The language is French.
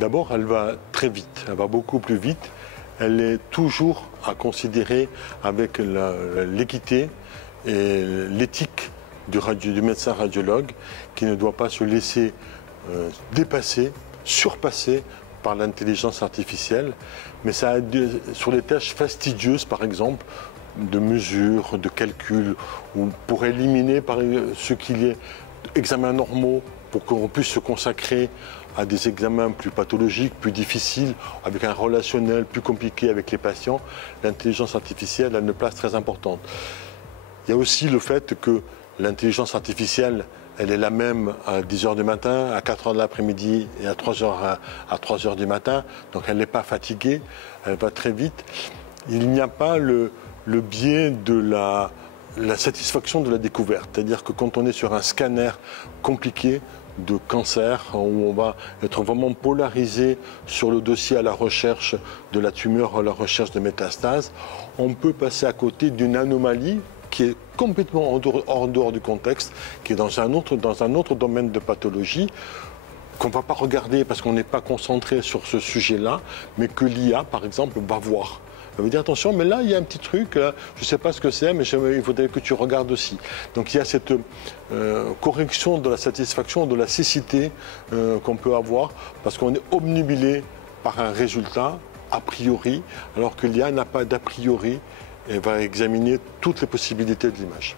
D'abord, elle va très vite, elle va beaucoup plus vite. Elle est toujours à considérer avec l'équité et l'éthique du médecin radiologue qui ne doit pas se laisser dépasser, surpasser par l'intelligence artificielle. Mais ça sur les tâches fastidieuses, par exemple, de mesure, de calcul, ou pour éliminer ce qu'il y ait d'examens normaux, pour qu'on puisse se consacrer à des examens plus pathologiques, plus difficiles, avec un relationnel plus compliqué avec les patients, l'intelligence artificielle a une place très importante. Il y a aussi le fait que l'intelligence artificielle, elle est la même à 10 h du matin, à 4 h de l'après-midi et à 3 h du matin. Donc elle n'est pas fatiguée, elle va très vite. Il n'y a pas le biais de la satisfaction de la découverte. C'est-à-dire que quand on est sur un scanner compliqué de cancer, où on va être vraiment polarisé sur le dossier à la recherche de la tumeur, à la recherche de métastases, on peut passer à côté d'une anomalie qui est complètement hors dehors du contexte, qui est dans un autre domaine de pathologie, qu'on ne va pas regarder parce qu'on n'est pas concentré sur ce sujet-là, mais que l'IA, par exemple, va voir. Elle va dire attention, mais là, il y a un petit truc, là, je ne sais pas ce que c'est, mais il faudrait que tu regardes aussi. Donc il y a cette correction de la satisfaction, de la cécité qu'on peut avoir, parce qu'on est obnubilé par un résultat, a priori, alors que l'IA n'a pas d'a priori et va examiner toutes les possibilités de l'image.